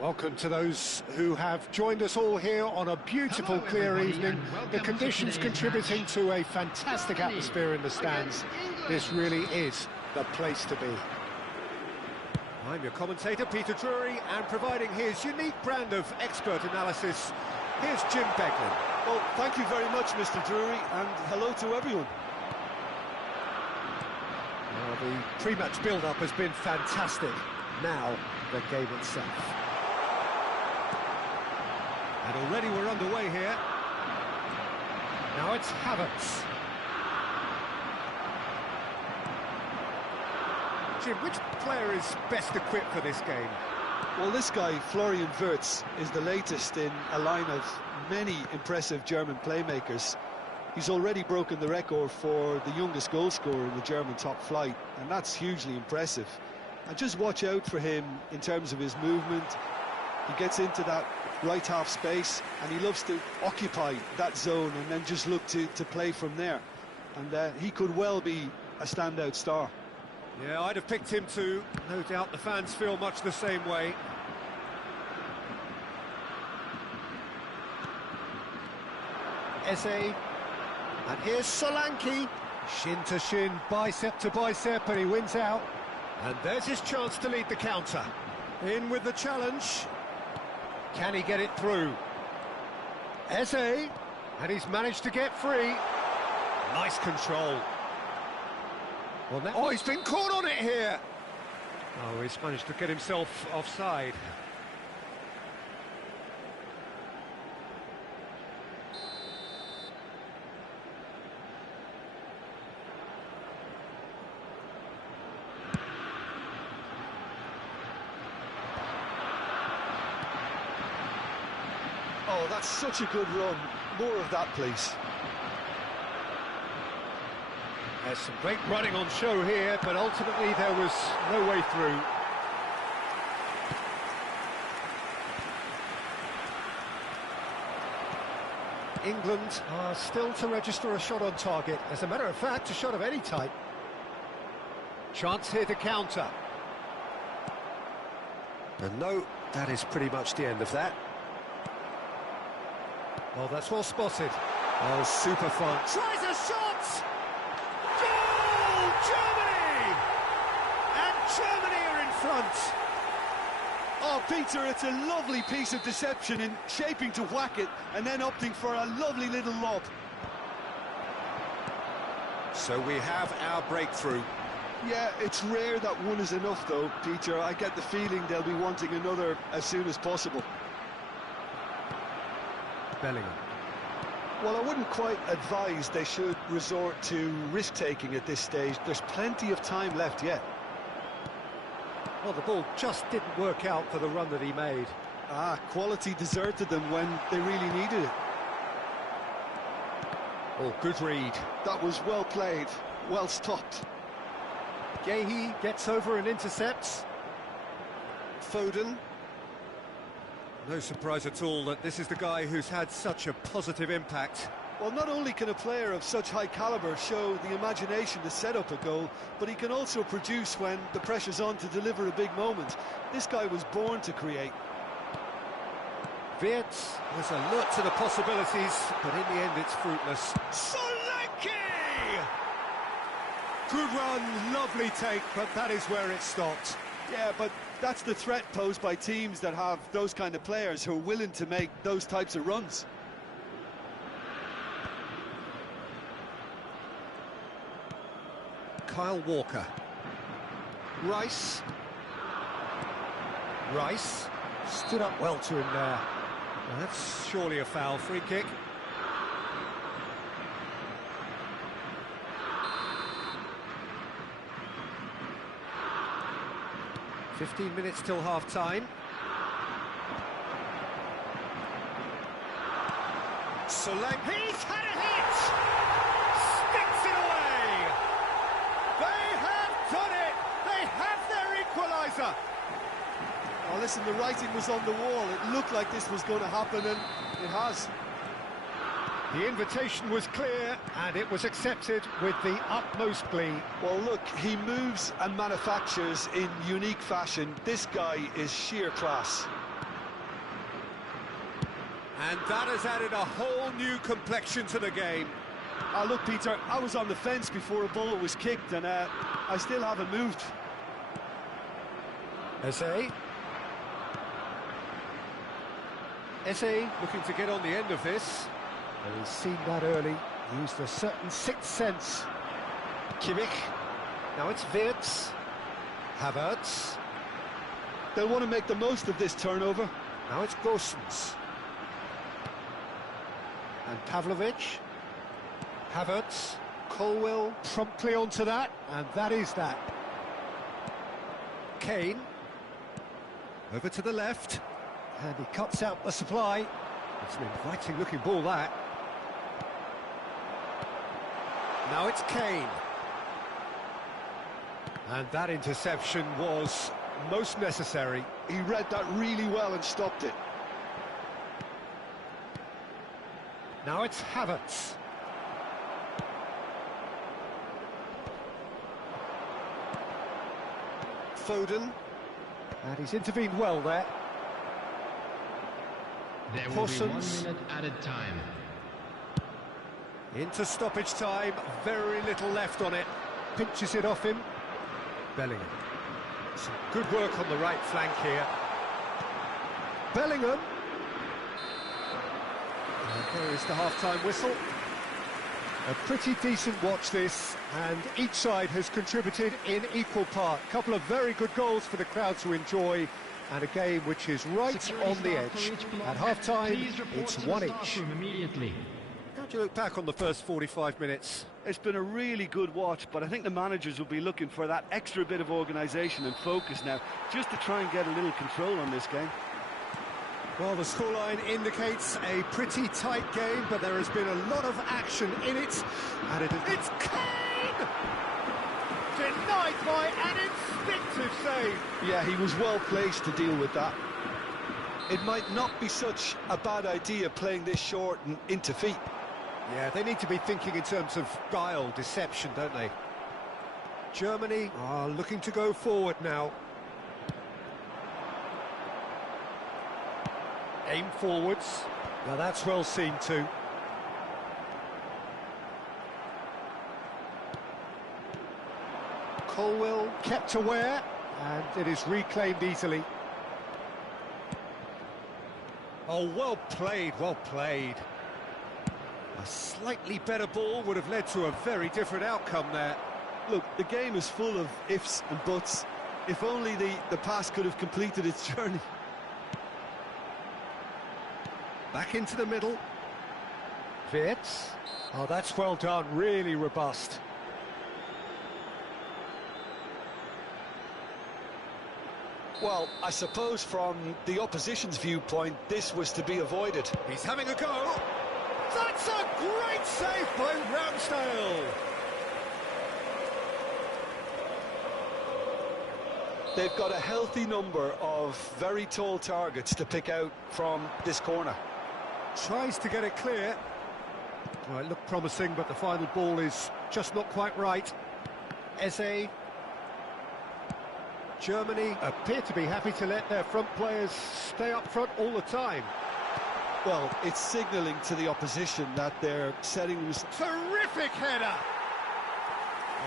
Welcome to those who have joined us all here on a beautiful, clear evening. The conditions contributing to a fantastic atmosphere in the stands. This really is the place to be. I'm your commentator, Peter Drury, and providing his unique brand of expert analysis, here's Jim Beglin. Well, thank you very much, Mr. Drury, and hello to everyone. Well, the pre-match build-up has been fantastic. Now, the game itself. And already we're underway here. Now it's Havertz. Jim, which player is best equipped for this game? Well, this guy, Florian Wirtz, is the latest in a line of many impressive German playmakers. He's already broken the record for the youngest goal scorer in the German top flight, and that's hugely impressive. And just watch out for him in terms of his movement. He gets into that right half space and he loves to occupy that zone and then just look to play from there. And he could well be a standout star. Yeah, I'd have picked him too. No doubt the fans feel much the same way. Eze. And here's Solanke. Shin to shin, bicep to bicep, and he wins out. And there's his chance to lead the counter. In with the challenge. Can he get it through? Eze. And he's managed to get free. Nice control. Well, oh, he's been caught on it here. Oh, he's managed to get himself offside. Oh, that's such a good run. More of that, please. There's some great running on show here, but ultimately there was no way through. England are still to register a shot on target. As a matter of fact, a shot of any type. Chance here to counter. And no, that is pretty much the end of that. Oh, that's well spotted. Oh, super fun. Tries a shot! Goal! Germany! And Germany are in front. Oh, Peter, it's a lovely piece of deception in shaping to whack it and then opting for a lovely little lob. So we have our breakthrough. Yeah, it's rare that one is enough, though, Peter. I get the feeling they'll be wanting another as soon as possible. Bellingham. Well, I wouldn't quite advise they should resort to risk-taking at this stage. There's plenty of time left yet. Well, the ball just didn't work out for the run that he made. Quality deserted them when they really needed it. Oh, good read. That was well played, well stopped. Guéhi gets over and intercepts. Foden. No surprise at all that this is the guy who's had such a positive impact. Well, not only can a player of such high calibre show the imagination to set up a goal, but he can also produce when the pressure's on to deliver a big moment. This guy was born to create. Wirtz was alert to the possibilities, but in the end it's fruitless. Solanke! Good run, lovely take, but that is where it stopped. Yeah, but that's the threat posed by teams that have those kind of players who are willing to make those types of runs. Kyle Walker. Rice. Rice stood up well to him there. Well, that's surely a foul. Free kick. "15 minutes till half-time. Solanke. He's had a hit! Sticks it away! They have done it! They have their equaliser! Oh, listen, the writing was on the wall. It looked like this was going to happen, and it has. The invitation was clear, and it was accepted with the utmost glee. Well, look, he moves and manufactures in unique fashion. This guy is sheer class. And that has added a whole new complexion to the game. Look, Peter, I was on the fence before a ball was kicked, and I still haven't moved. Eze. Eze looking to get on the end of this. And he's seen that early, used a certain sixth sense. Kimmich. Now it's Wirtz. Havertz. They'll want to make the most of this turnover. Now it's Gosens. And Pavlovic. Havertz. Colwill promptly onto that, and that is that. Kane. Over to the left. And he cuts out the supply. It's an inviting looking ball, that. Now it's Kane. And that interception was most necessary. He read that really well and stopped it. Now it's Havertz. Foden. And he's intervened well there. There will be 1 minute added time. Into stoppage time, very little left on it. Pinches it off him. Bellingham. Some good work on the right flank here. Bellingham. And there is the half-time whistle. A pretty decent watch this, and each side has contributed in equal part. A couple of very good goals for the crowd to enjoy, and a game which is right on the edge. At half-time, it's one each. How do you look back on the first 45 minutes? It's been a really good watch, but I think the managers will be looking for that extra bit of organisation and focus now, just to try and get a little control on this game. Well, the scoreline indicates a pretty tight game, but there has been a lot of action in it. And it's Kane! Denied by an instinctive save. Yeah, he was well placed to deal with that. It might not be such a bad idea playing this short and into feet. Yeah, they need to be thinking in terms of guile, deception, don't they? Germany are looking to go forward now. Aim forwards. Now that's well seen too. Colwill kept aware, and it is reclaimed easily. Oh, well played, well played. A slightly better ball would have led to a very different outcome there. Look, the game is full of ifs and buts. If only the pass could have completed its journey. Back into the middle. Wirtz. Oh, that's well done, really robust. Well, I suppose from the opposition's viewpoint, this was to be avoided. He's having a go. That's a great save by Ramsdale. They've got a healthy number of very tall targets to pick out from this corner. Tries to get it clear. Well, it looked promising, but the final ball is just not quite right. Eze. Germany appear to be happy to let their front players stay up front all the time. Well, it's signalling to the opposition that they're setting them... Terrific header!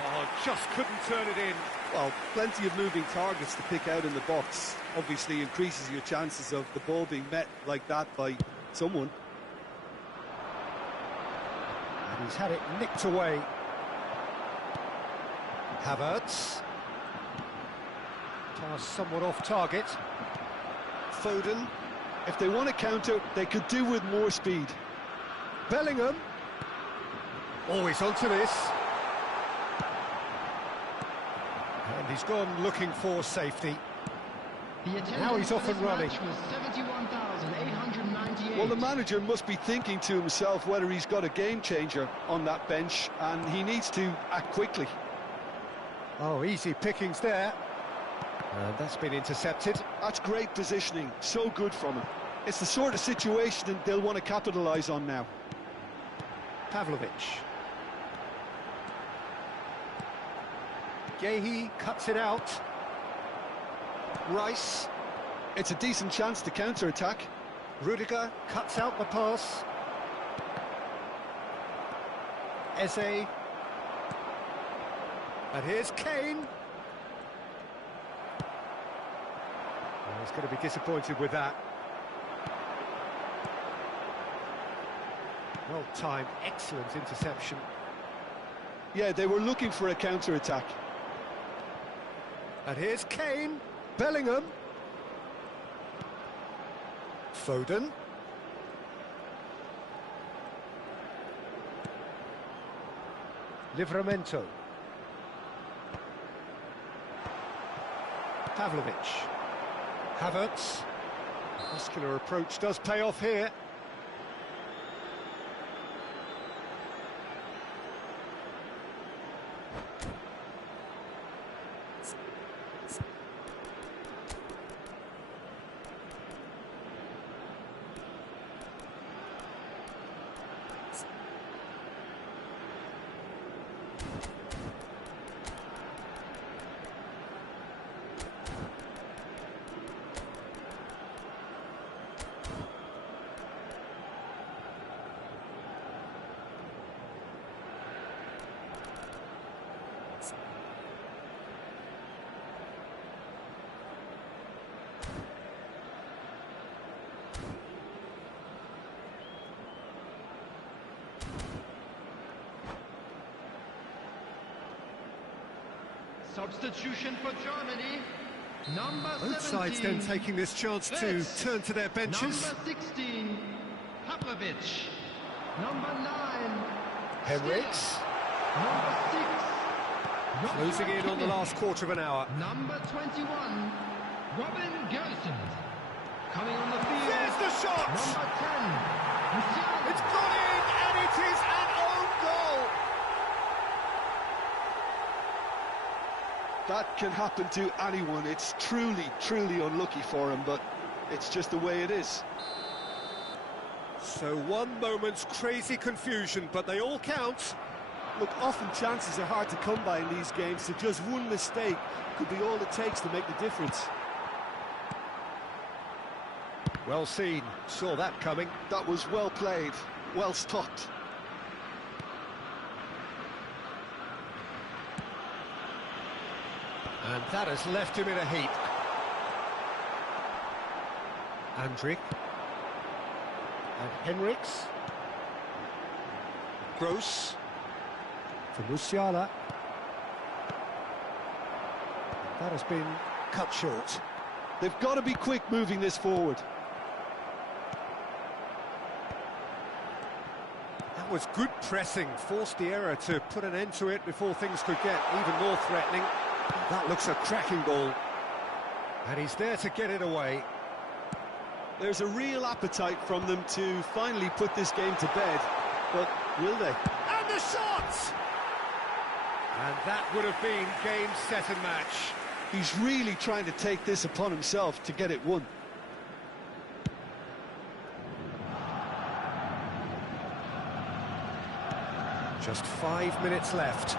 Oh, just couldn't turn it in. Well, plenty of moving targets to pick out in the box. Obviously increases your chances of the ball being met like that by someone. And he's had it nicked away. Havertz. Pass somewhat off target. Foden. If they want to counter, they could do with more speed. Bellingham. Always onto this. And he's gone looking for safety. Now he's off and running. Well, the manager must be thinking to himself whether he's got a game changer on that bench, and he needs to act quickly. Oh, easy pickings there. And that's been intercepted. That's great positioning, so good from him. It's the sort of situation they'll want to capitalise on now. Pavlovic. Gehi cuts it out. Rice. It's a decent chance to counter-attack. Rudiger cuts out the pass. Eze. And here's Kane. He's going to be disappointed with that. Well timed, excellent interception. Yeah, they were looking for a counter-attack. And here's Kane. Bellingham. Foden. Livramento. Pavlovic. Havertz. Muscular approach does pay off here. Substitution for Germany. Number Both 17. sides then taking this chance to turn to their benches. Number 16, Pavlovic. Number 9, Henriks. Number 6, Closing in on the last quarter of an hour. Number 21, Robin Gosens. Coming on the field. There's the shot! Number 10. Musiala. It's gone in, and it is an own goal! That can happen to anyone. It's truly, truly unlucky for him, but it's just the way it is. So one moment's crazy confusion, but they all count. Look, often chances are hard to come by in these games, so just one mistake could be all it takes to make the difference. Well seen, saw that coming. That was well played, well stopped. And that has left him in a heap. Andrik. And Henriks. Gross. For Musiala. That has been cut short. They've got to be quick moving this forward. That was good pressing, forced the error to put an end to it before things could get even more threatening. That looks a cracking ball. And he's there to get it away. There's a real appetite from them to finally put this game to bed, but will they? And the shot! And that would have been game, set and match. He's really trying to take this upon himself to get it won. Just 5 minutes left.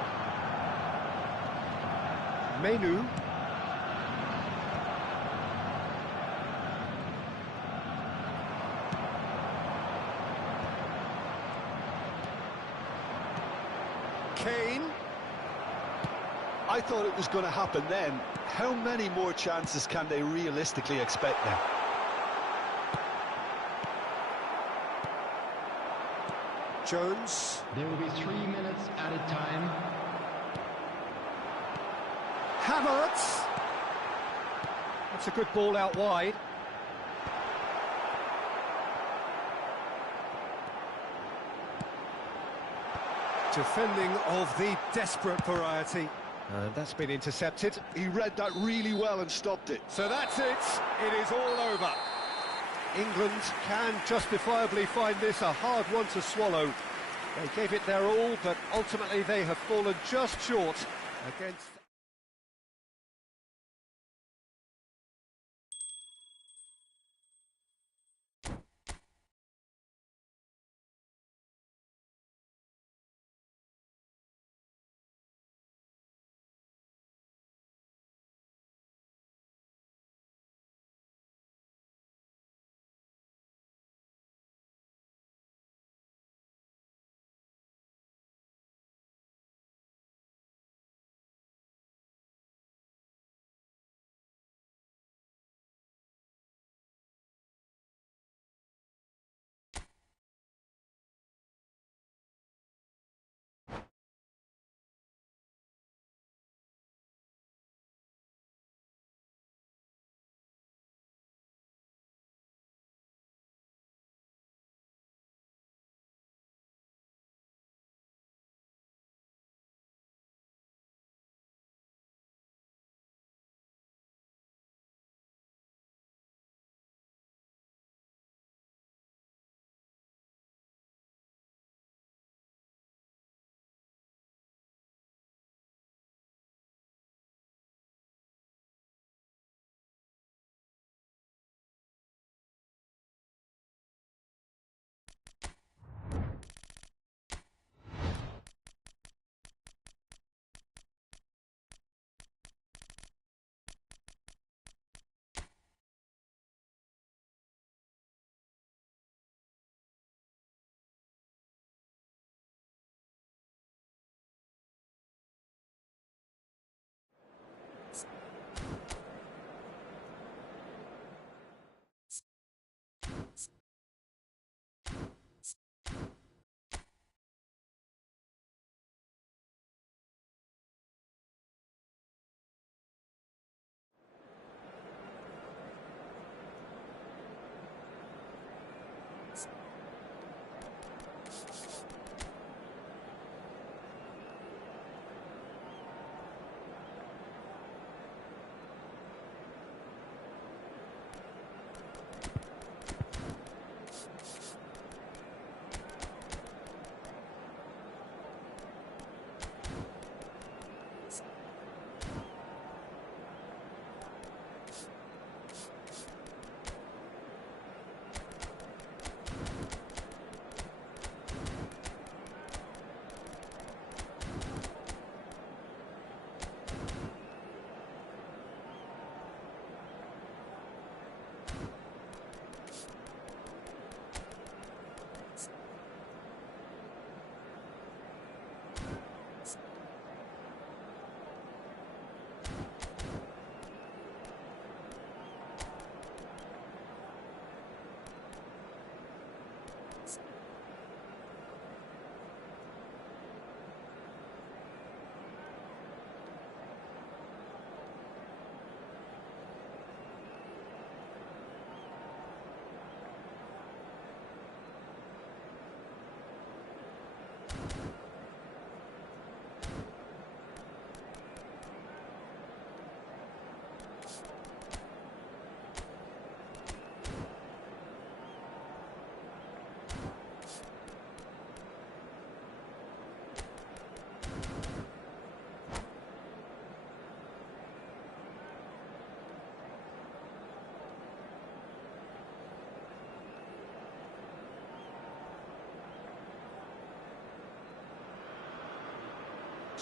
Menu. Kane. I thought it was going to happen then. How many more chances can they realistically expect now? Jones. There will be 3 minutes added time. Havertz. That's a good ball out wide. Defending of the desperate variety. And that's been intercepted. He read that really well and stopped it. So that's it. It is all over. England can justifiably find this a hard one to swallow. They gave it their all, but ultimately they have fallen just short against...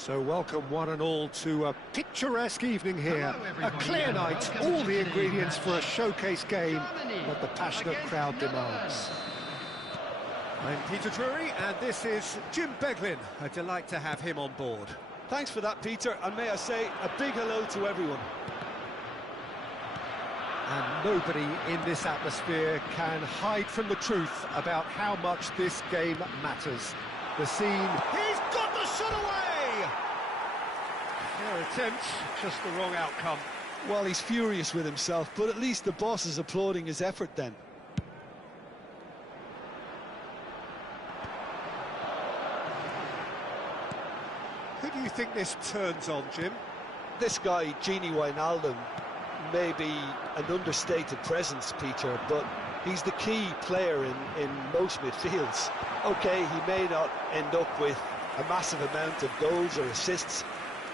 So welcome one and all to a picturesque evening here. Hello, A everybody, clear and night, welcome all to the today's ingredients match. for a showcase game Germany that the passionate against crowd Netherlands. demands. I'm Peter Drury, and this is Jim Beglin. A delight to have him on board. Thanks for that, Peter, and may I say a big hello to everyone. And nobody in this atmosphere can hide from the truth about how much this game matters. The scene... He's got the shot away! Fair attempt, just the wrong outcome. Well, he's furious with himself, but at least the boss is applauding his effort then. Who do you think this turns on, Jim? This guy, Gini Wijnaldum, may be an understated presence, Peter, but he's the key player in most midfields. OK, he may not end up with a massive amount of goals or assists,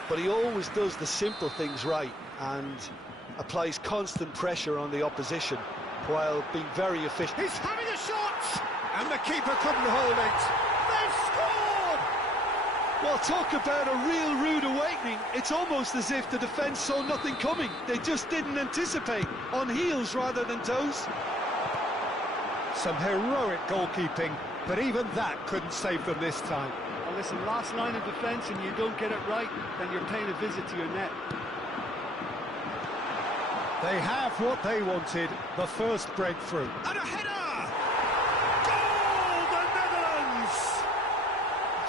but he always does the simple things right and applies constant pressure on the opposition while being very efficient. He's having a shot! And the keeper couldn't hold it. They've scored! Well, talk about a real rude awakening. It's almost as if the defence saw nothing coming. They just didn't anticipate, on heels rather than toes. Some heroic goalkeeping, but even that couldn't save them this time. Well, listen, last line of defence and you don't get it right, then you're paying a visit to your net. They have what they wanted, the first breakthrough. And a header! Goal, the Netherlands!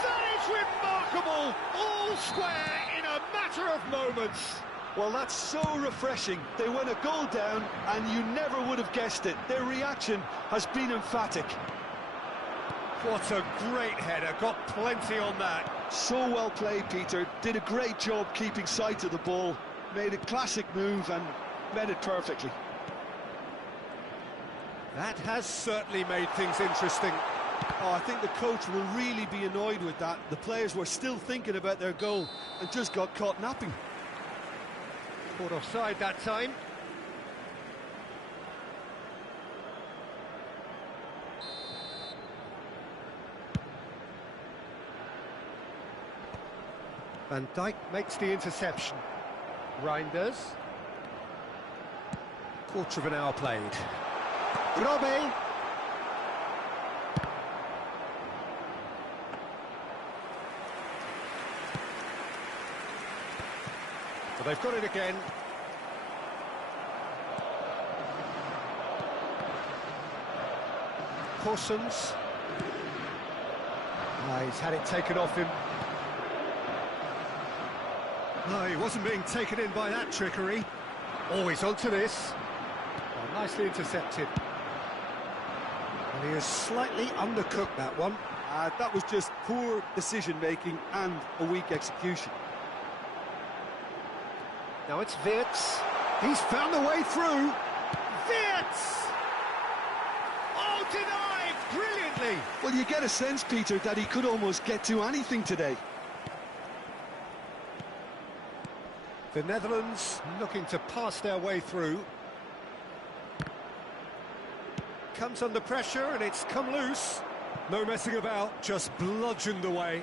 That is remarkable! All square in a matter of moments. Well, that's so refreshing. They went a goal down and you never would have guessed it. Their reaction has been emphatic. What a great header, got plenty on that. So well played, Peter. Did a great job keeping sight of the ball. Made a classic move and met it perfectly. That has certainly made things interesting. Oh, I think the coach will really be annoyed with that. The players were still thinking about their goal and just got caught napping. Caught offside that time. Van Dijk makes the interception. Reinders. Quarter of an hour played. Robbie. Well, they've got it again. Corsons. He's had it taken off him. No, he wasn't being taken in by that trickery. Always onto this. Well, nicely intercepted. And he has slightly undercooked that one. That was just poor decision-making and a weak execution. Now it's Wirtz. He's found a way through. Wirtz! Oh, denied! Brilliantly! Well, you get a sense, Peter, that he could almost get to anything today. The Netherlands looking to pass their way through. Comes under pressure and it's come loose. No messing about, just bludgeoned away.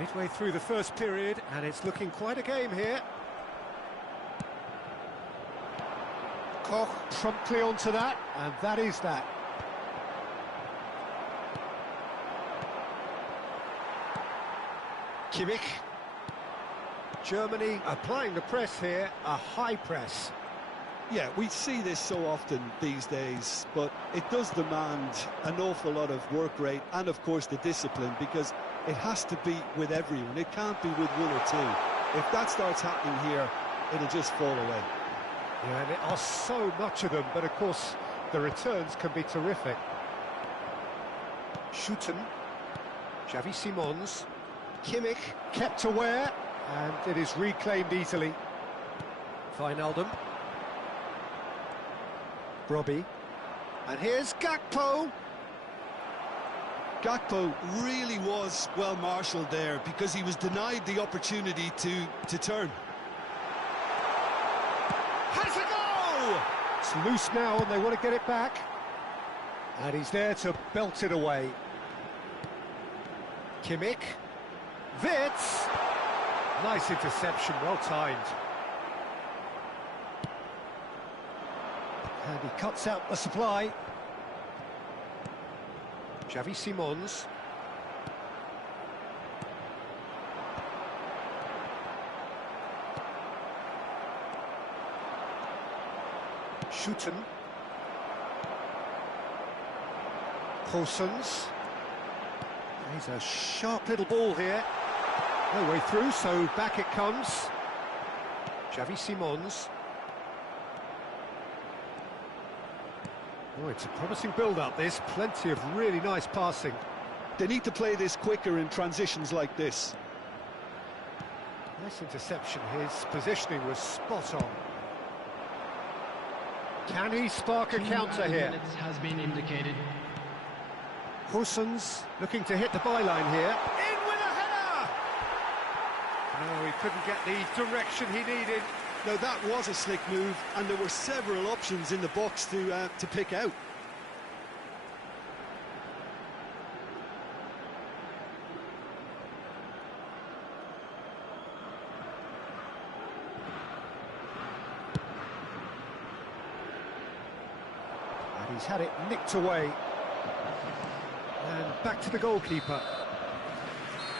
Midway through the first period, and it's looking quite a game here. Koch promptly onto that, and that is that. Kimmich. Germany applying the press here, a high press. Yeah, we see this so often these days, but it does demand an awful lot of work rate and, of course, the discipline, because it has to be with everyone. It can't be with one or two. If that starts happening here, it'll just fall away. Yeah, and there are so much of them, but of course the returns can be terrific. Schouten, Xavi Simons, Kimmich kept aware, and it is reclaimed easily. Wijnaldum. Robbie. And here's Gakpo. Gakpo really was well marshalled there because he was denied the opportunity to turn. It's loose now and they want to get it back. And he's there to belt it away. Kimmich. Wirtz. Nice interception, well timed. And he cuts out the supply. Xavi Simons. Schouten. Paulsons. He's a sharp little ball here. No way through, so back it comes. Xavi Simons. Oh, it's a promising build-up, this. Plenty of really nice passing. They need to play this quicker in transitions like this. Nice interception. His positioning was spot on. Can he spark a counter here? Minutes has been indicated. Hussons looking to hit the byline here. In with a header! No, he couldn't get the direction he needed. Now that was a slick move, and there were several options in the box to pick out. And he's had it nicked away. And back to the goalkeeper.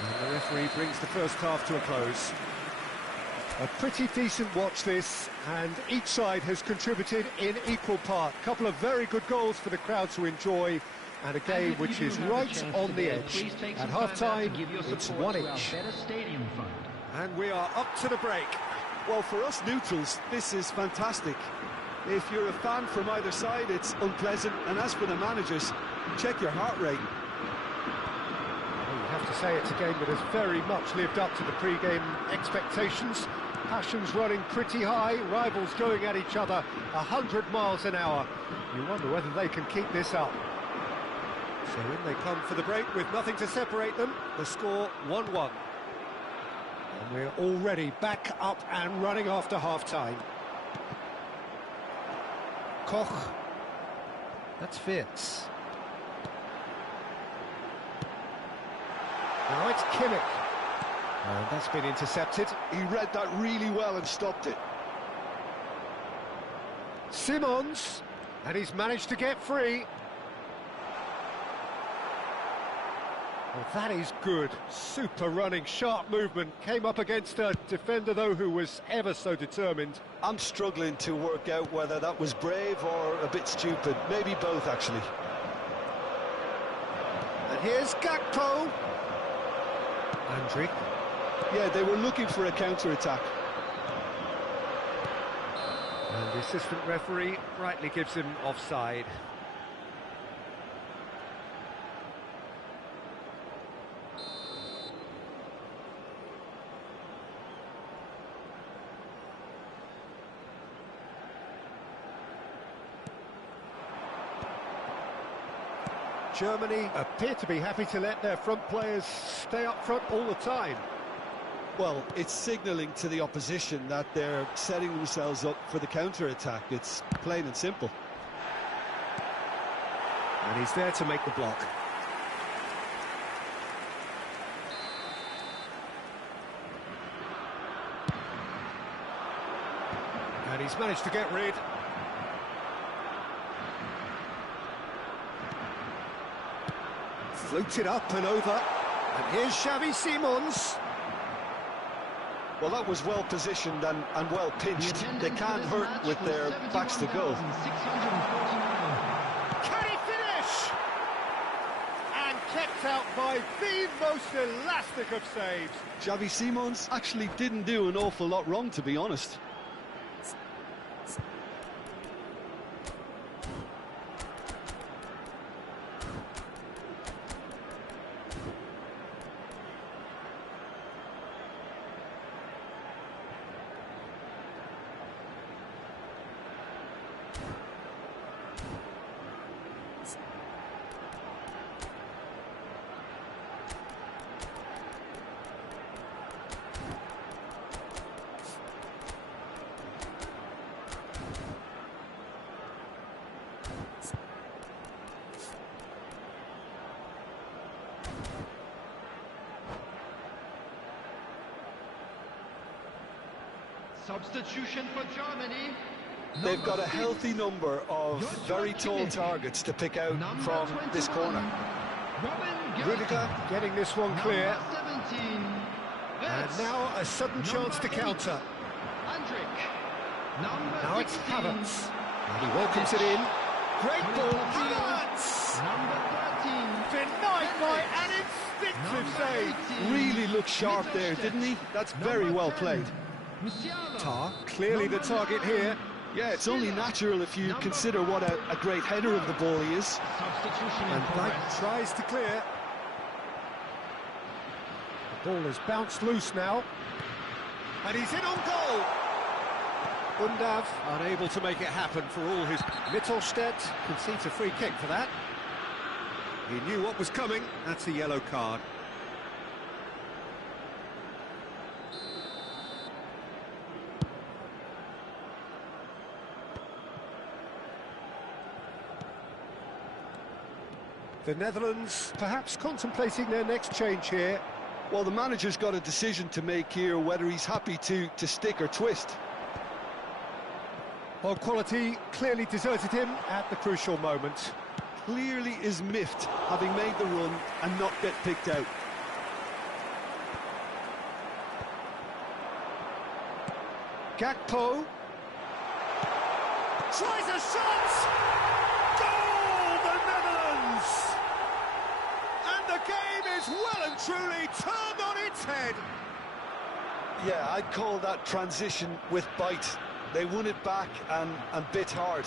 And the referee brings the first half to a close. A pretty decent watch this, and each side has contributed in equal part. A couple of very good goals for the crowd to enjoy, and a game which is right on the edge. At half-time, it's one each. And we are up to the break. Well, for us neutrals, this is fantastic. If you're a fan from either side, it's unpleasant, and as for the managers, check your heart rate. Well, you have to say it's a game that has very much lived up to the pre-game expectations. Passions running pretty high, rivals going at each other 100 miles an hour. You wonder whether they can keep this up. So in they come for the break with nothing to separate them. The score 1-1. And we're already back up and running after half-time. Koch. That's Wirtz. Now it's Kimmich. And that's been intercepted. He read that really well and stopped it. Simons, and he's managed to get free. Well, that is good. Super running, sharp movement. Came up against a defender, though, who was ever so determined. I'm struggling to work out whether that was brave or a bit stupid. Maybe both, actually. And here's Gakpo. Andrić. Yeah, they were looking for a counter-attack. And the assistant referee rightly gives him offside. Germany appear to be happy to let their front players stay up front all the time. Well, it's signalling to the opposition that they're setting themselves up for the counter-attack. It's plain and simple. And he's there to make the block. And he's managed to get rid. Floated up and over. And here's Xavi Simons. Well, that was well positioned and well pinched. They can't hurt with their backs to goal. Can he finish? And kept out by the most elastic of saves. Xavi Simons actually didn't do an awful lot wrong, to be honest. Substitution for Germany. They've got a Number healthy 6, number of Joshua very tall Kimmich. targets to pick out Number from 21, this corner. Robin Gosens. Rudiger getting this one clear. Number 17, And Wirtz. now a sudden chance to Number 8, counter. Andrick. Number Now it's 16, Havertz. And he welcomes it in. Great ball, Havertz! Number 13, Denied by an instinctive Number save. 18, Really looked sharp there, didn't he? That's very Number well 10, played. Musiala. Tar, clearly the target here. Yeah, it's only natural if you consider what a great header of the ball he is. Substitution in And Dyke progress. tries to clear. The ball has bounced loose now. And he's in on goal. Undav unable to make it happen for all his... Mittelstedt concedes a free kick for that. He knew what was coming. That's a yellow card. The Netherlands perhaps contemplating their next change here. Well, the manager's got a decision to make here, whether he's happy to stick or twist. Well, quality clearly deserted him at the crucial moment. Clearly is miffed, having made the run and not get picked out. Gakpo tries a shot! Goal, the Netherlands! And the game is well and truly turned on its head. Yeah, I'd call that transition with bite. They won it back and bit hard.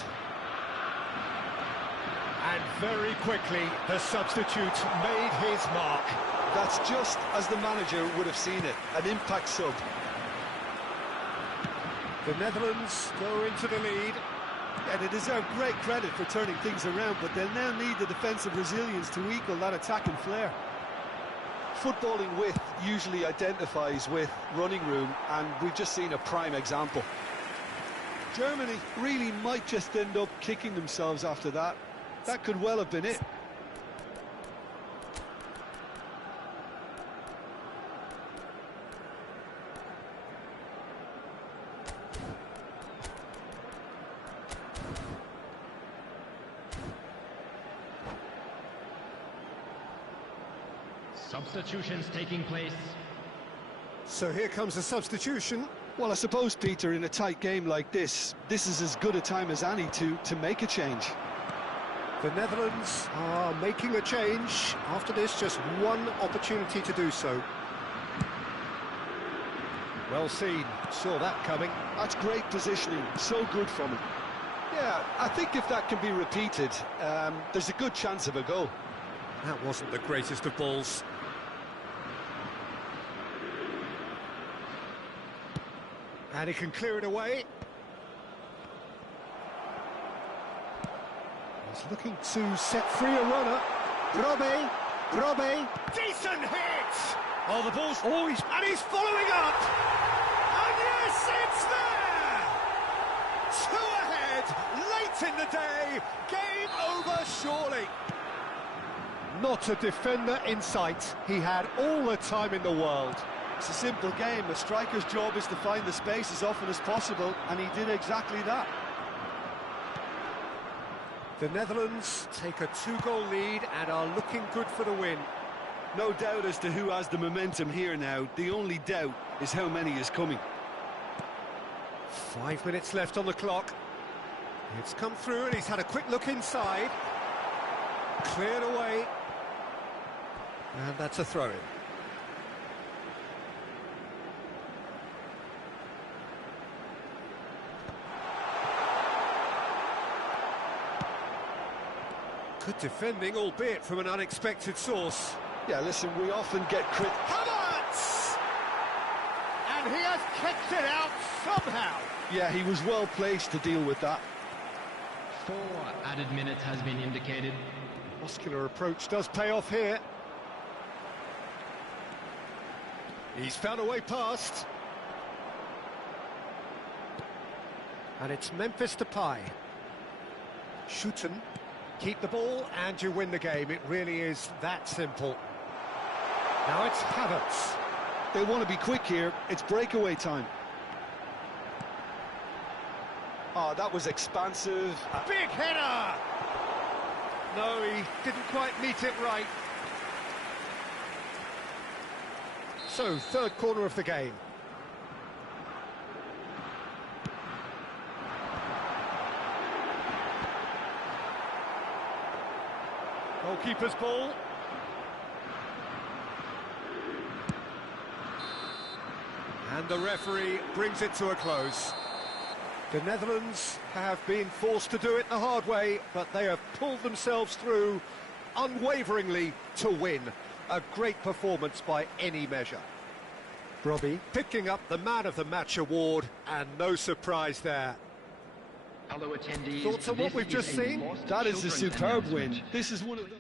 And very quickly, the substitute made his mark. That's just as the manager would have seen it, an impact sub. The Netherlands go into the lead. Yeah, they deserve great credit for turning things around, but they'll now need the defensive resilience to equal that attacking flair. Footballing width usually identifies with running room, and we've just seen a prime example. Germany really might just end up kicking themselves after that. That could well have been it. Substitutions taking place. So here comes a substitution. Well, I suppose, Peter, in a tight game like this is as good a time as any to make a change. The Netherlands are making a change. After this, just one opportunity to do so. Well seen, saw that coming. That's great positioning, so good from him. Yeah, I think if that can be repeated, there's a good chance of a goal. That wasn't the greatest of balls. And he can clear it away. He's looking to set free a runner. Brobbey, decent hit! Oh, the ball's always... And he's following up! And yes, it's there! 2 ahead, late in the day, game over surely. Not a defender in sight. He had all the time in the world. It's a simple game. A striker's job is to find the space as often as possible, and he did exactly that. The Netherlands take a 2-goal lead and are looking good for the win. No doubt as to who has the momentum here now. The only doubt is how many is coming. 5 minutes left on the clock. It's come through and he's had a quick look inside. Cleared away. And that's a throw-in. Good defending, albeit from an unexpected source. Yeah, listen, we often get Havertz! And he has kicked it out somehow. Yeah, he was well placed to deal with that. 4 added minutes has been indicated. Muscular approach does pay off here. He's found a way past. And it's Memphis Depay. Shooten. Keep the ball and you win the game. It really is that simple. Now it's Havertz. They want to be quick here. It's breakaway time. Oh, that was expansive. Big header! No, he didn't quite meet it right. So, third corner of the game. Goalkeeper's ball. And the referee brings it to a close. The Netherlands have been forced to do it the hard way, but they have pulled themselves through unwaveringly to win. A great performance by any measure. Robbie picking up the Man of the Match award, and no surprise there. Fellow attendees, Thoughts on what this we've just is a seen? lost That is a children superb announcement. win. This is one of the...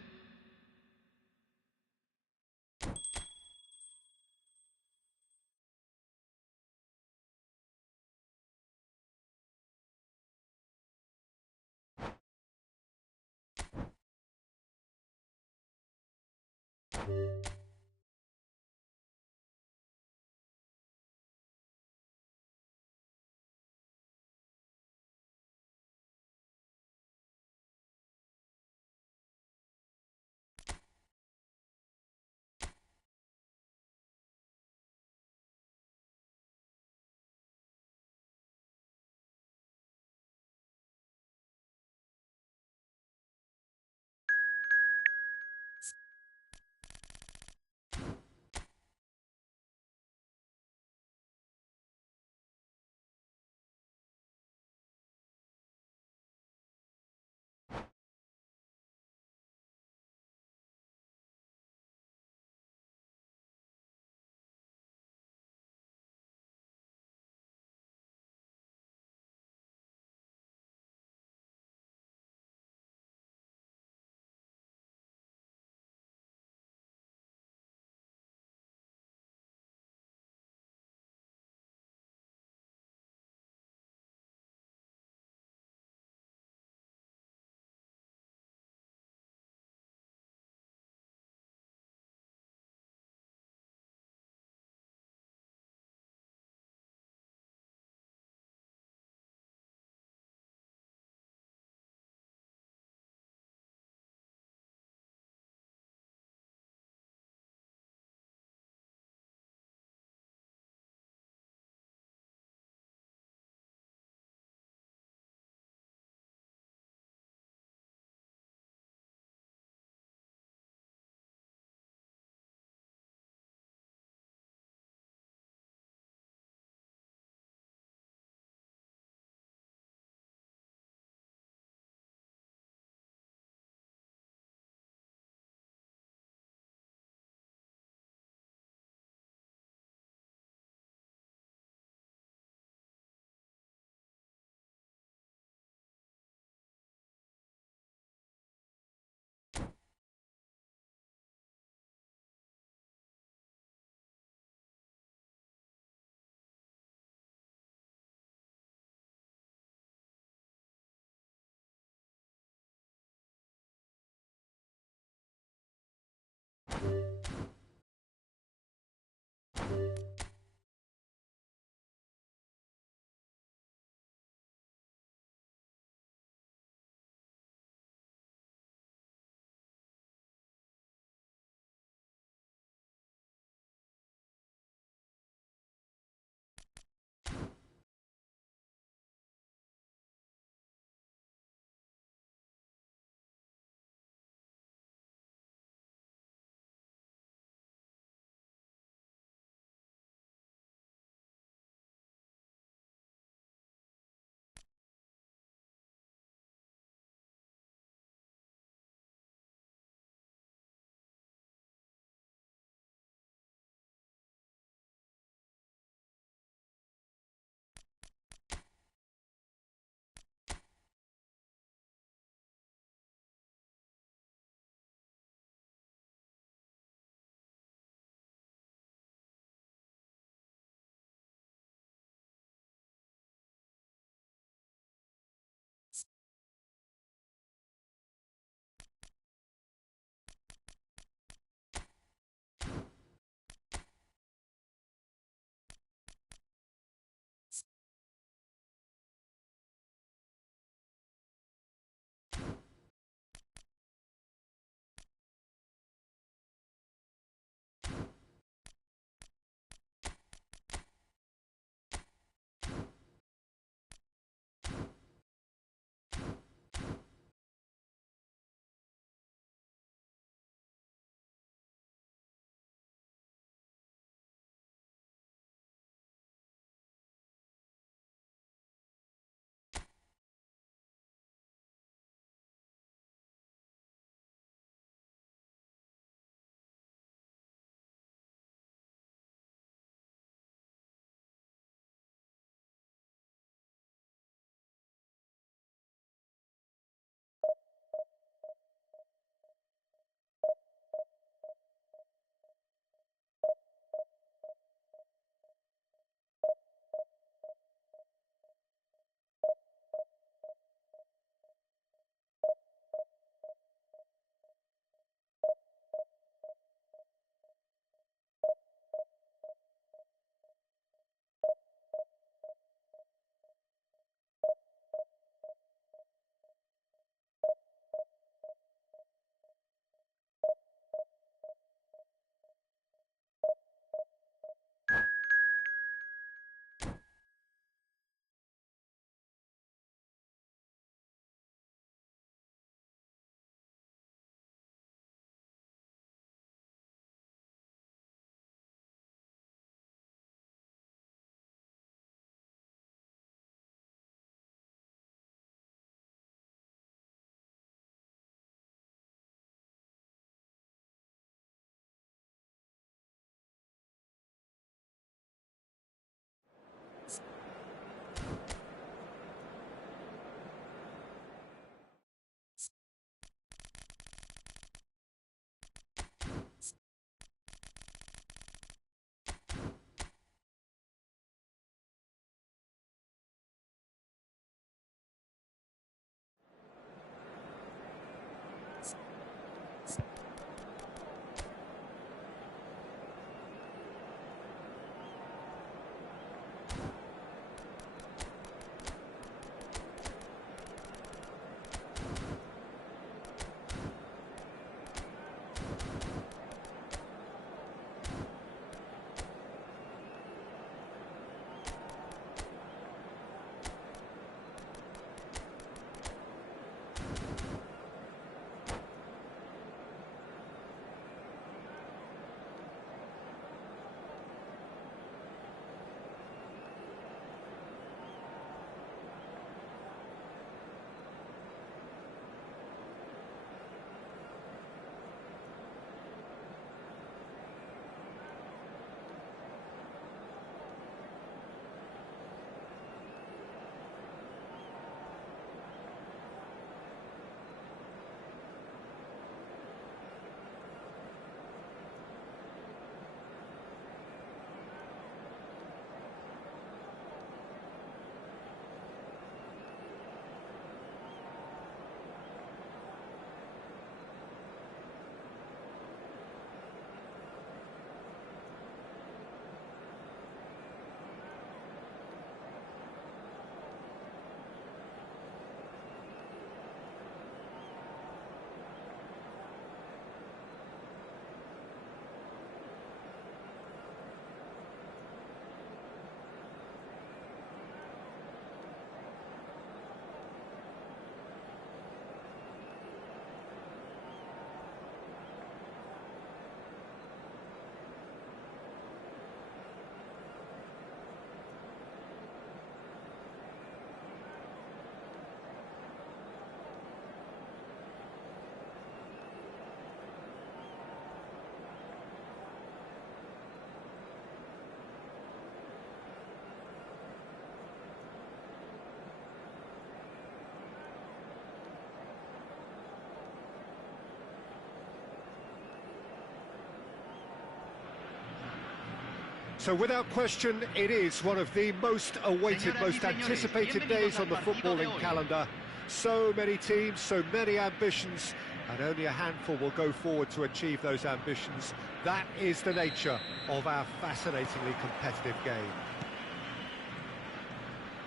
So without question, it is one of the most awaited, most anticipated days on the footballing calendar. So many teams, so many ambitions, and only a handful will go forward to achieve those ambitions. That is the nature of our fascinatingly competitive game.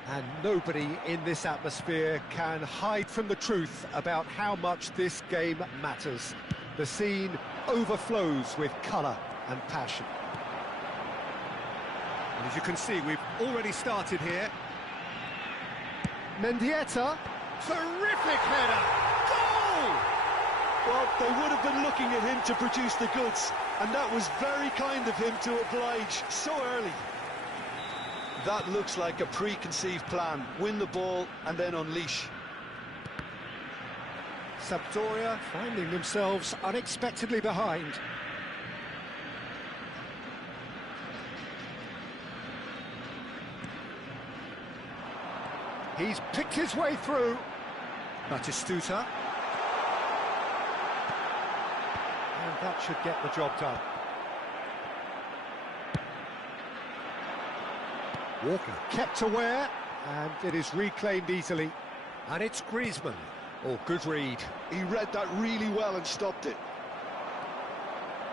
And nobody in this atmosphere can hide from the truth about how much this game matters. The scene overflows with colour and passion. And as you can see, we've already started here. Mendieta, terrific header, goal! Well, they would have been looking at him to produce the goods, and that was very kind of him to oblige so early. That looks like a preconceived plan. Win the ball and then unleash. Sampdoria finding themselves unexpectedly behind. He's picked his way through. Batistuta. And that should get the job done. Walker kept aware, and it is reclaimed easily. And it's Griezmann. Oh, good read. He read that really well and stopped it.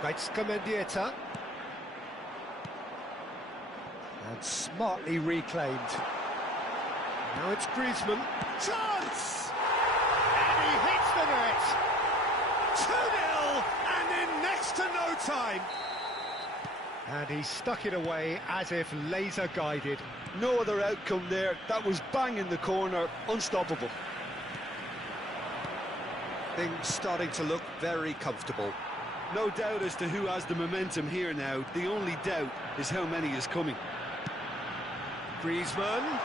Gaizka Mendieta. And smartly reclaimed. Now it's Griezmann. Chance! And he hits the net. 2-0, and in next to no time. And he stuck it away as if laser-guided. No other outcome there. That was bang in the corner, unstoppable. Things starting to look very comfortable. No doubt as to who has the momentum here now. The only doubt is how many is coming. Griezmann.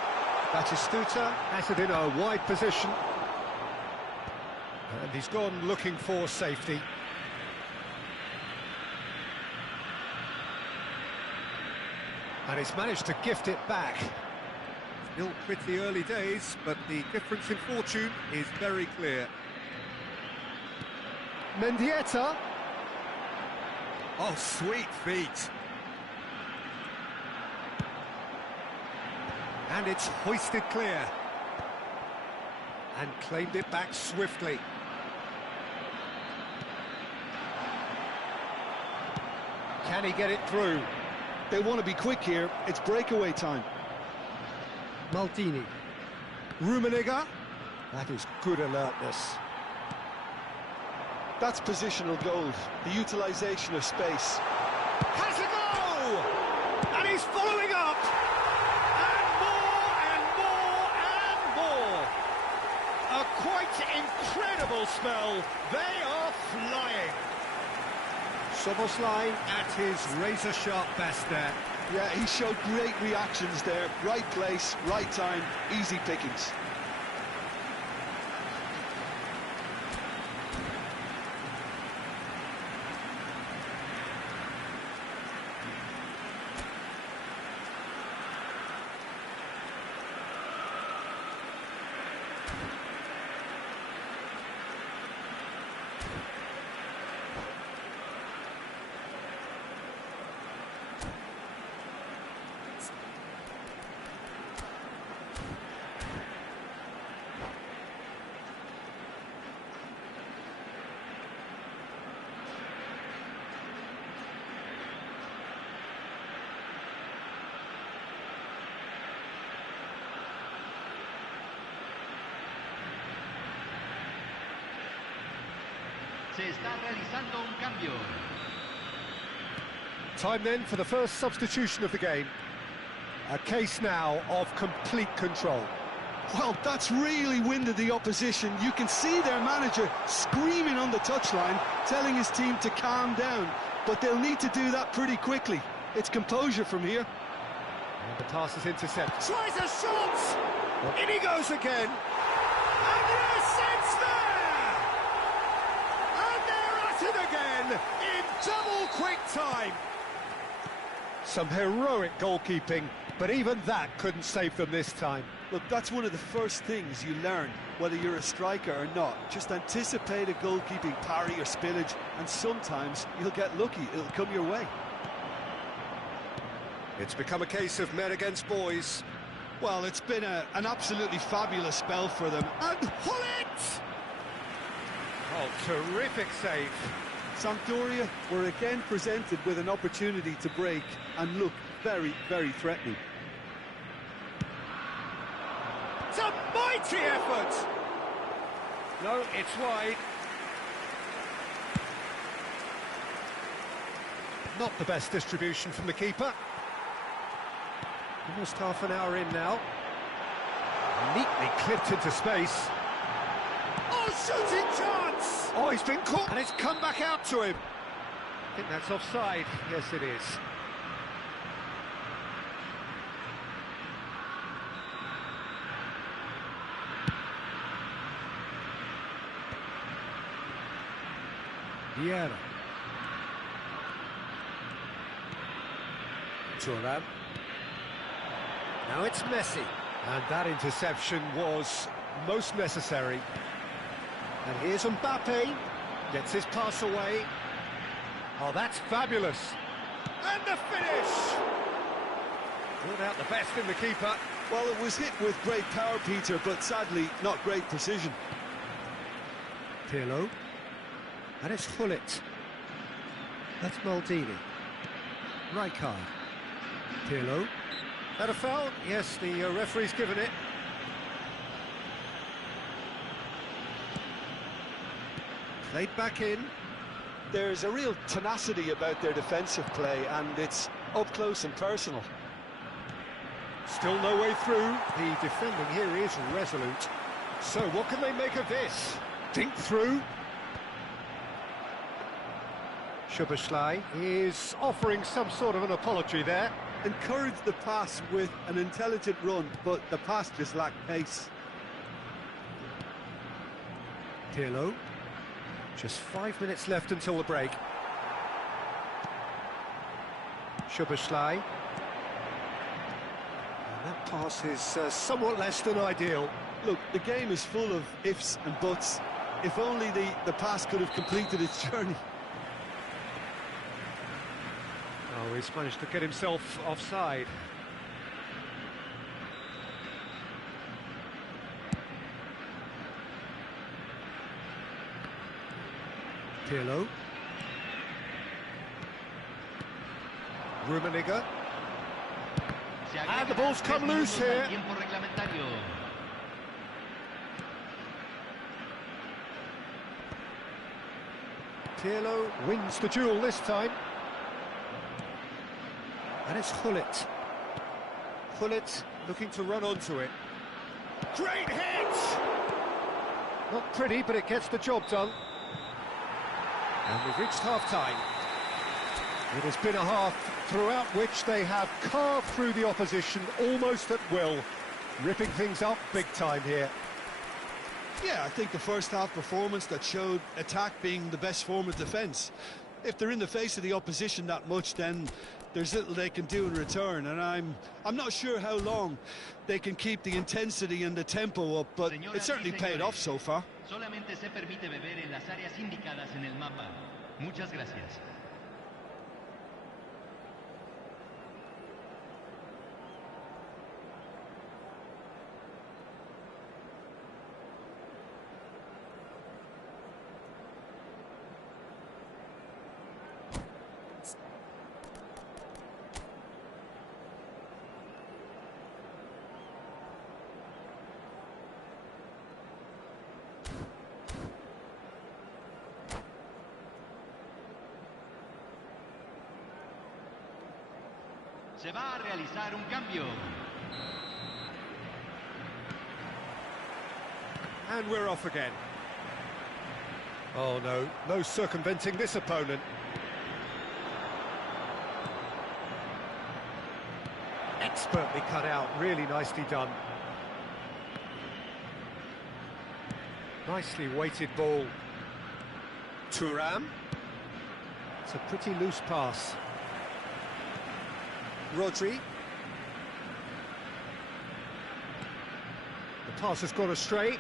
Batistuta has it in a wide position. And he's gone looking for safety. And he's managed to gift it back. Still pretty early days, but the difference in fortune is very clear. Mendieta. Oh, sweet feet. And it's hoisted clear. And claimed it back swiftly. Can he get it through? They want to be quick here. It's breakaway time. Maldini. Rummenigge. That is good alertness. That's positional gold, the utilisation of space. Has a go! And he's following up! And more and more and more! A quite incredible spell. They are flying. Szoboszlai at his razor-sharp best there. Yeah, he showed great reactions there. Right place, right time, easy pickings. Se está realizando un cambio. Time then for the first substitution of the game. A case now of complete control. Well, that's really winded the opposition. You can see their manager screaming on the touchline, telling his team to calm down. But they'll need to do that pretty quickly. It's composure from here. And the pass is intercepted. Tries a shot! In he goes again. And yes, it's there! And they're at it again in double quick time. Some heroic goalkeeping, but even that couldn't save them this time. Look, that's one of the first things you learn, whether you're a striker or not. Just anticipate a goalkeeping parry or spillage, and sometimes you'll get lucky. It'll come your way. It's become a case of men against boys. Well, it's been an absolutely fabulous spell for them. And Hullet! Oh, terrific save. Sampdoria were again presented with an opportunity to break and look very, very threatening. It's a mighty effort! No, it's wide. Not the best distribution from the keeper. Almost half an hour in now. Neatly clipped into space. Oh, shooting chance! Oh, he's been caught, and it's come back out to him. I think that's offside. Yes, it is. Vieira. Thuram. Now it's Messi. And that interception was most necessary. And here's Mbappe. Gets his pass away. Oh, that's fabulous. And the finish! Brought out the best in the keeper. Well, it was hit with great power, Peter, but sadly, not great precision. Pirlo. And it's Hullet. That's Maldini. Rijkaard. Pirlo. That a foul? Yes, the referee's given it. Played back in. There's a real tenacity about their defensive play, and it's up close and personal. Still no way through. The defending here is resolute. So what can they make of this? Dink through. Szoboszlai is offering some sort of an apology there. Encouraged the pass with an intelligent run, but the pass just lacked pace. Pirlo. Just 5 minutes left until the break. Szoboszlai. And that pass is somewhat less than ideal. Look, the game is full of ifs and buts. If only the pass could have completed its journey. Oh, he's managed to get himself offside. Pirlo. Rummenigge. And the ball's come loose here. Pirlo wins the duel this time. And it's Hullet. Hullet looking to run onto it. Great hit! Not pretty, but it gets the job done. And we've reached half-time. It has been a half throughout which they have carved through the opposition almost at will, ripping things up big time here. Yeah, I think the first half performance that showed attack being the best form of defence. If they're in the face of the opposition that much, then there's little they can do in return, and I'm not sure how long they can keep the intensity and the tempo up, but it certainly paid off so far. Solamente se permite beber en las áreas indicadas en el mapa. Muchas gracias. Se va a realizar un cambio. And we're off again. Oh no, no circumventing this opponent. Expertly cut out, really nicely done. Nicely weighted ball. Thuram. It's a pretty loose pass. Rodri. The pass has gone astray.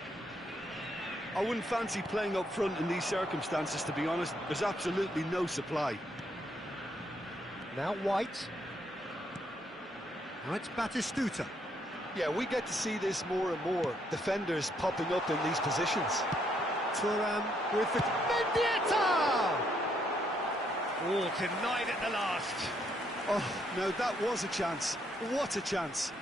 I wouldn't fancy playing up front in these circumstances, to be honest. There's absolutely no supply. Now White. Now it's Batistuta. Yeah, we get to see this more and more. Defenders popping up in these positions. Thuram with the... Mendieta! Oh, denied at the last. Oh, no, that was a chance. What a chance.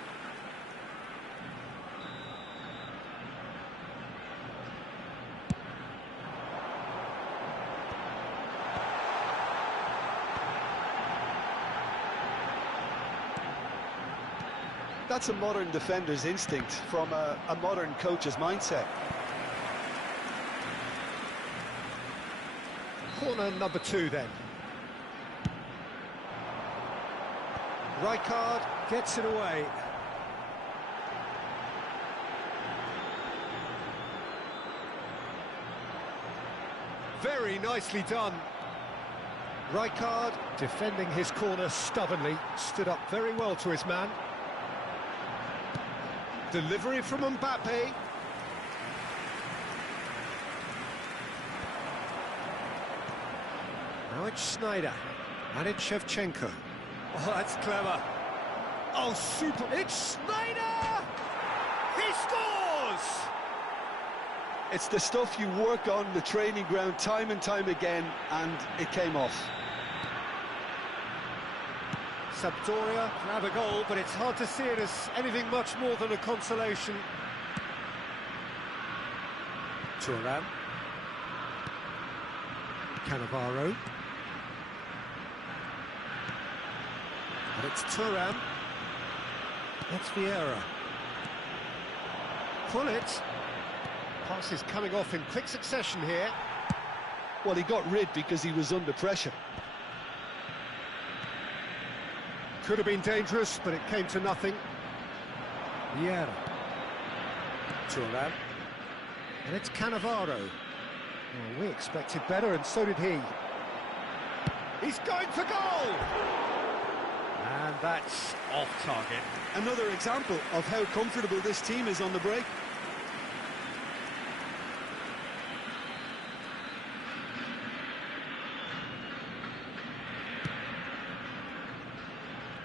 That's a modern defender's instinct from a modern coach's mindset. Corner number 2 then. Rijkaard gets it away. Very nicely done. Rijkaard, defending his corner stubbornly, stood up very well to his man. Delivery from Mbappe. Now it's Snyder, and it's Shevchenko. Oh, that's clever. Oh, super. It's Snyder! He scores! It's the stuff you work on the training ground time and time again, and it came off. Sampdoria can have a goal, but it's hard to see it as anything much more than a consolation. Thuram. Cannavaro. And it's Thuram. That's Vieira. Pullet. Pass is coming off in quick succession here. Well, he got rid because he was under pressure. Could have been dangerous, but it came to nothing. Vieira. Thuram. And it's Cannavaro. Well, we expected better, and so did he. He's going for goal! And that's off target. Another example of how comfortable this team is on the break.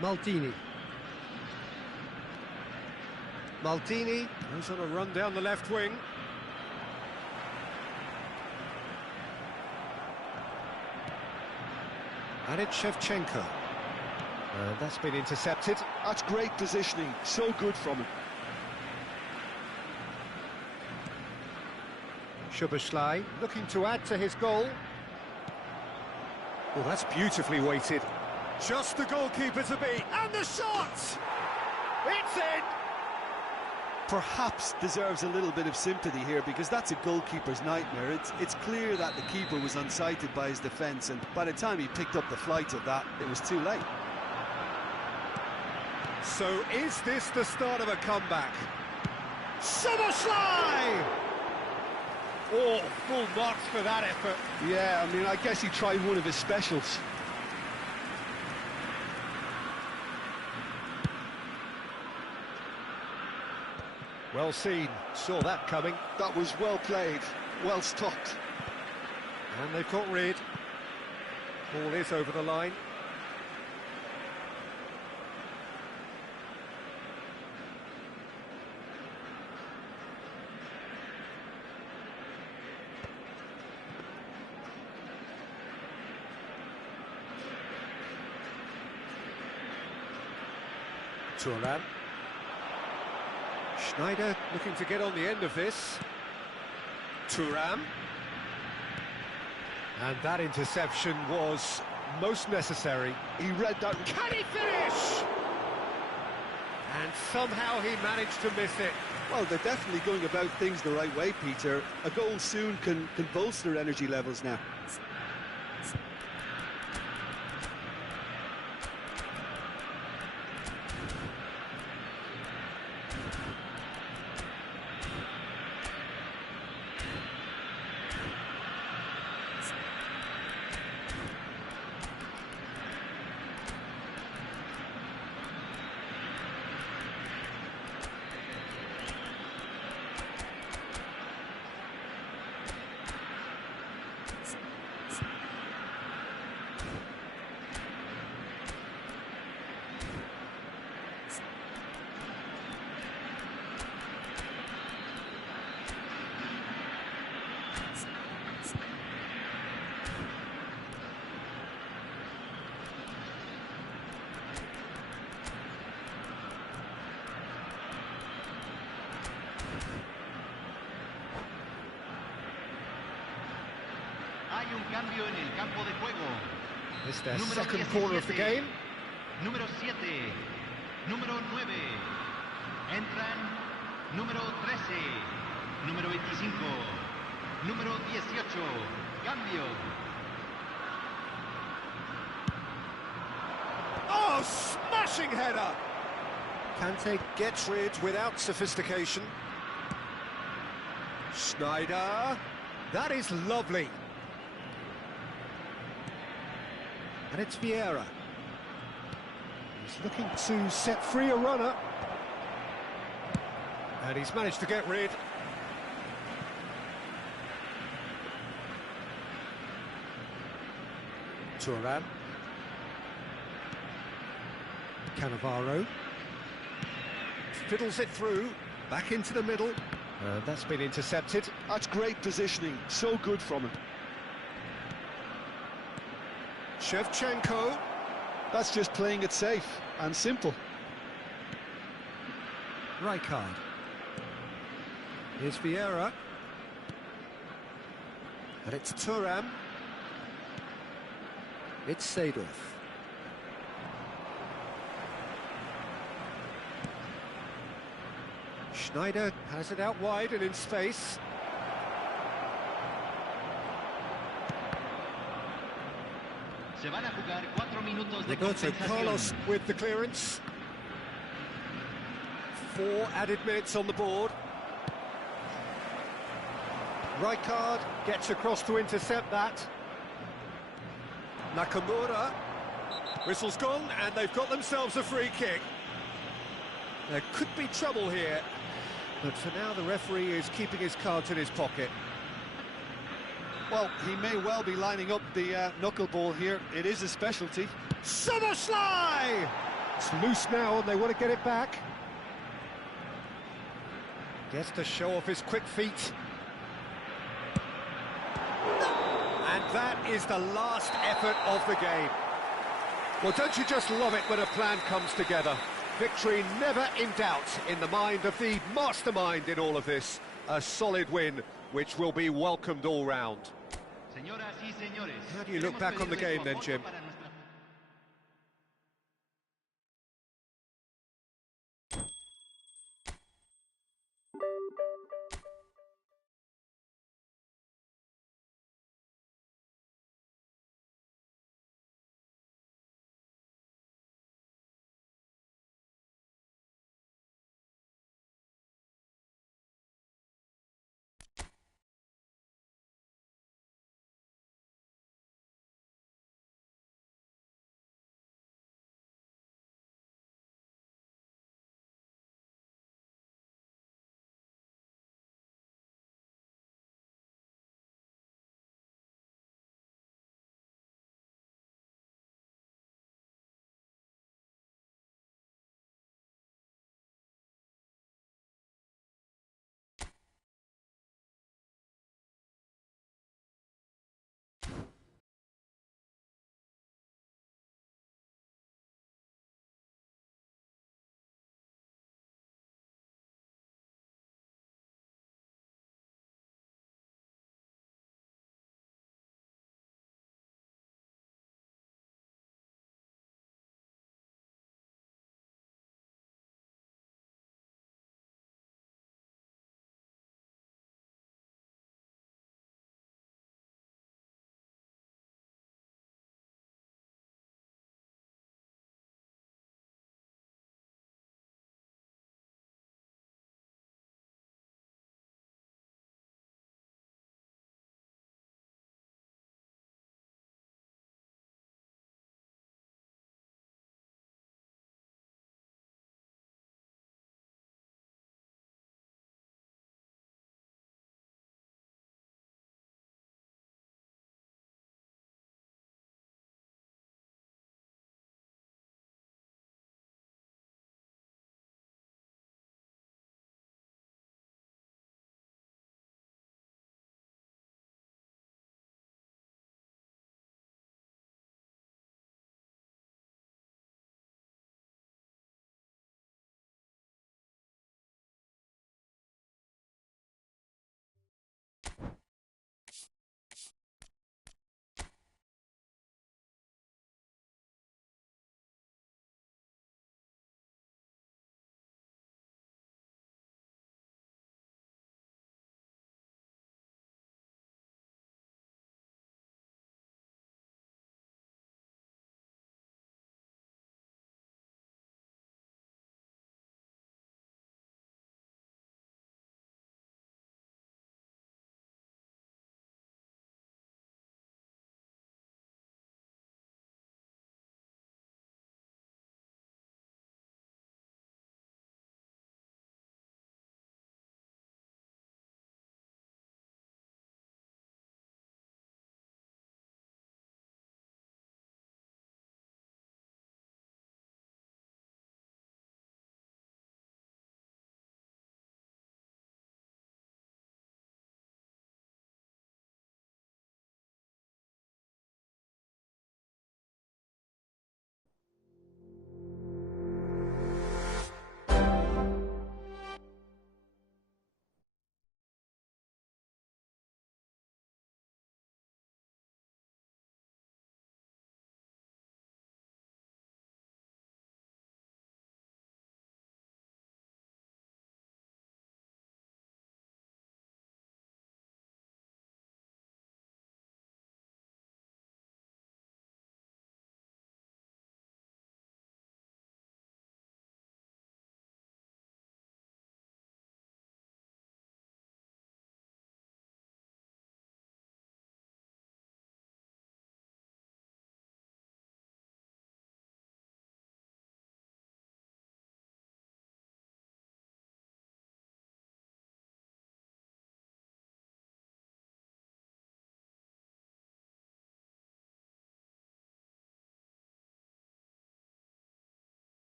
Maldini. Maldini goes on a run down the left wing. And it's Shevchenko. And that's been intercepted. That's great positioning, so good from him. Szoboszlai looking to add to his goal. Oh, that's beautifully weighted. Just the goalkeeper to beat, and the shot! It's in! Perhaps deserves a little bit of sympathy here, because that's a goalkeeper's nightmare. It's clear that the keeper was unsighted by his defence, and by the time he picked up the flight of that, it was too late. So is this the start of a comeback? Szoboszlai! Oh, full marks for that effort. Yeah, I mean, I guess he tried one of his specials. Well seen, saw that coming. That was well played, well stopped. And they've got rid. Ball is over the line. Thuram. Snyder looking to get on the end of this. Thuram. And that interception was most necessary. He read that. Can he finish? And somehow he managed to miss it. Well, they're definitely going about things the right way, Peter. A goal soon can bolster energy levels now. Cambio en el campo de juego. It's their Número second corner of the 17. game. Número 7. Número 9. Entran número 13. Número 25. Número 18. Cambio. Oh, smashing header! Kante gets rid without sophistication. Schneider. That is lovely. And it's Vieira. He's looking to set free a runner. And he's managed to get rid. Thuram. Cannavaro. Fiddles it through, back into the middle. That's been intercepted. That's great positioning, so good from him. Shevchenko. That's just playing it safe and simple. Rijkaard. Here's Vieira. And it's Thuram. It's Seedorf. Schneider has it out wide and in space. Se van a jugar 4 minutos de Roberto Carlos compensación. with the clearance. 4 added minutes on the board. Rijkaard gets across to intercept that. Nakamura. Whistle's gone and they've got themselves a free kick. There could be trouble here, but for now the referee is keeping his cards in his pocket. Well, he may well be lining up the knuckleball here. It is a specialty. Szoboszlai! It's loose now and they want to get it back. Gets to show off his quick feet. And that is the last effort of the game. Well, don't you just love it when a plan comes together? Victory never in doubt in the mind of the mastermind in all of this. A solid win, which will be welcomed all round. Señoras y señores, How do you look back on the game then, Jim?